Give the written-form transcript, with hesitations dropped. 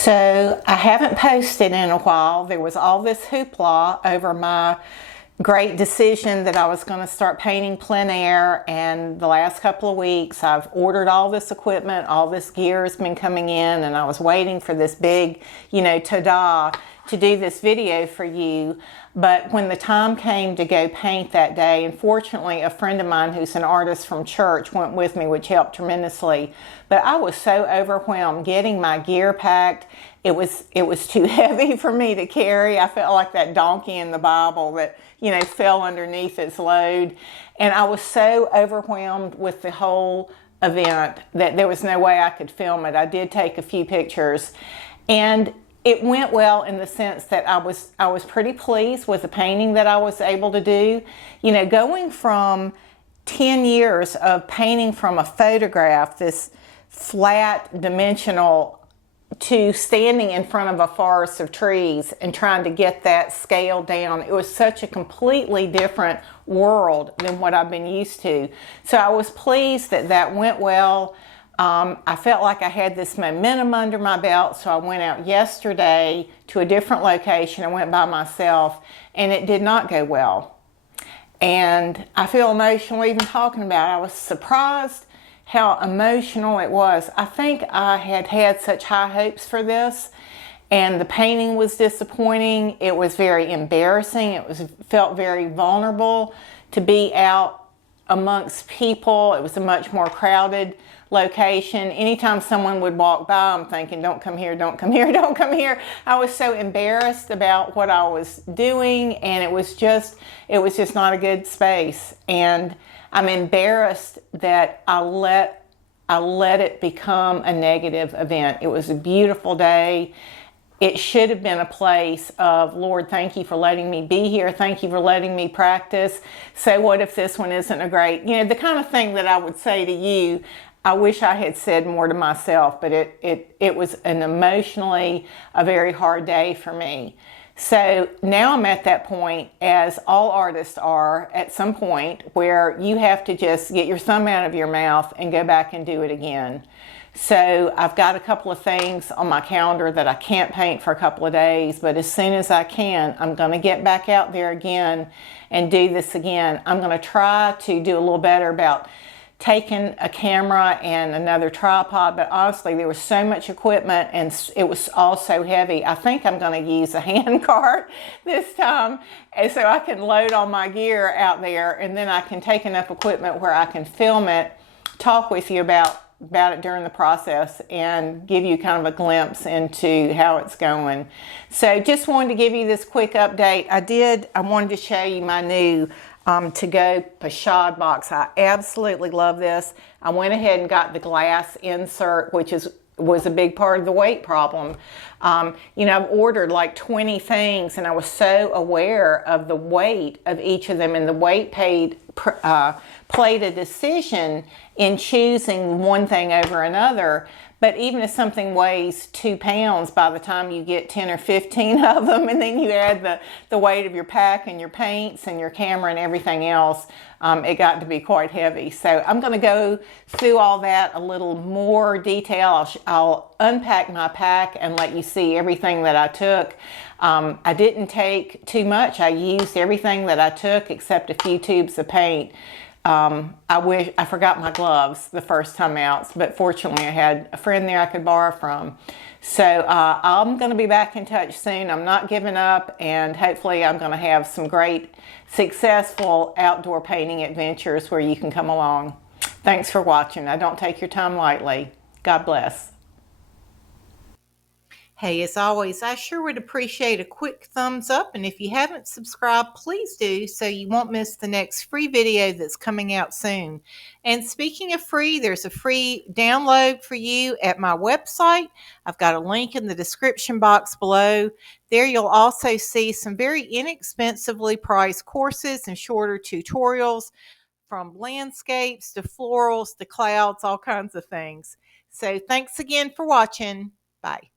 So I haven't posted in a while. There was all this hoopla over my great decision that I was going to start painting plein air, and the last couple of weeks I've ordered all this equipment, all this gear has been coming in, and I was waiting for this big, ta-da, to do this video for you. But when the time came to go paint that day, and fortunately a friend of mine who's an artist from church went with me, which helped tremendously. But I was so overwhelmed getting my gear packed. It was too heavy for me to carry. I felt like that donkey in the Bible that, fell underneath its load. And I was so overwhelmed with the whole event that there was no way I could film it. I did take a few pictures, and it went well in the sense that I was pretty pleased with the painting that I was able to do. Going from 10 years of painting from a photograph, this flat dimensional, to standing in front of a forest of trees and trying to get that scale down. It was such a completely different world than what I've been used to. So I was pleased that that went well. I felt like I had this momentum under my belt, so I went out yesterday to a different location. I went by myself, and it did not go well. And I feel emotional even talking about it. I was surprised how emotional it was. I think I had such high hopes for this, and the painting was disappointing. It was very embarrassing. Felt very vulnerable to be out amongst people. It was a much more crowded location. Anytime someone would walk by, I'm thinking, don't come here, don't come here, don't come here. I was so embarrassed about what I was doing, and it was just not a good space. And I'm embarrassed that I let it become a negative event. It was a beautiful day. It should have been a place of, Lord, thank you for letting me be here. Thank you for letting me practice. So what if this one isn't a great, the kind of thing that I would say to you, I wish I had said more to myself, but it was an emotionally a very hard day for me. So now I'm at that point, as all artists are at some point, where you have to just get your thumb out of your mouth and go back and do it again. So I've got a couple of things on my calendar that I can't paint for a couple of days, but as soon as I can, I'm going to get back out there again and do this again. I'm going to try to do a little better about taking a camera and another tripod, but honestly there was so much equipment and it was all so heavy. I think I'm going to use a hand cart this time, and so I can load all my gear out there, and then I can take enough equipment where I can film it, talk with you about it during the process, and give you kind of a glimpse into how it's going. So just wanted to give you this quick update. I wanted to show you my new to-go pochade box. I absolutely love this. I went ahead and got the glass insert, which was a big part of the weight problem. I've ordered like 20 things, and I was so aware of the weight of each of them, and the weight played a decision in choosing one thing over another. But even if something weighs 2 pounds, by the time you get 10 or 15 of them, and then you add the weight of your pack and your paints and your camera and everything else, it got to be quite heavy. So I'm going to go through all that a little more detail. I'll unpack my pack and let you see everything that I took. I didn't take too much. I used everything that I took except a few tubes of paint. I forgot my gloves the first time out, but fortunately I had a friend there I could borrow from. So I'm going to be back in touch soon. I'm not giving up, and hopefully I'm going to have some great, successful outdoor painting adventures where you can come along. Thanks for watching. I don't take your time lightly. God bless. Hey, as always, I sure would appreciate a quick thumbs up, and if you haven't subscribed, please do so you won't miss the next free video that's coming out soon. And speaking of free, there's a free download for you at my website. I've got a link in the description box below. There you'll also see some very inexpensively priced courses and shorter tutorials, from landscapes to florals to clouds, all kinds of things. So thanks again for watching. Bye.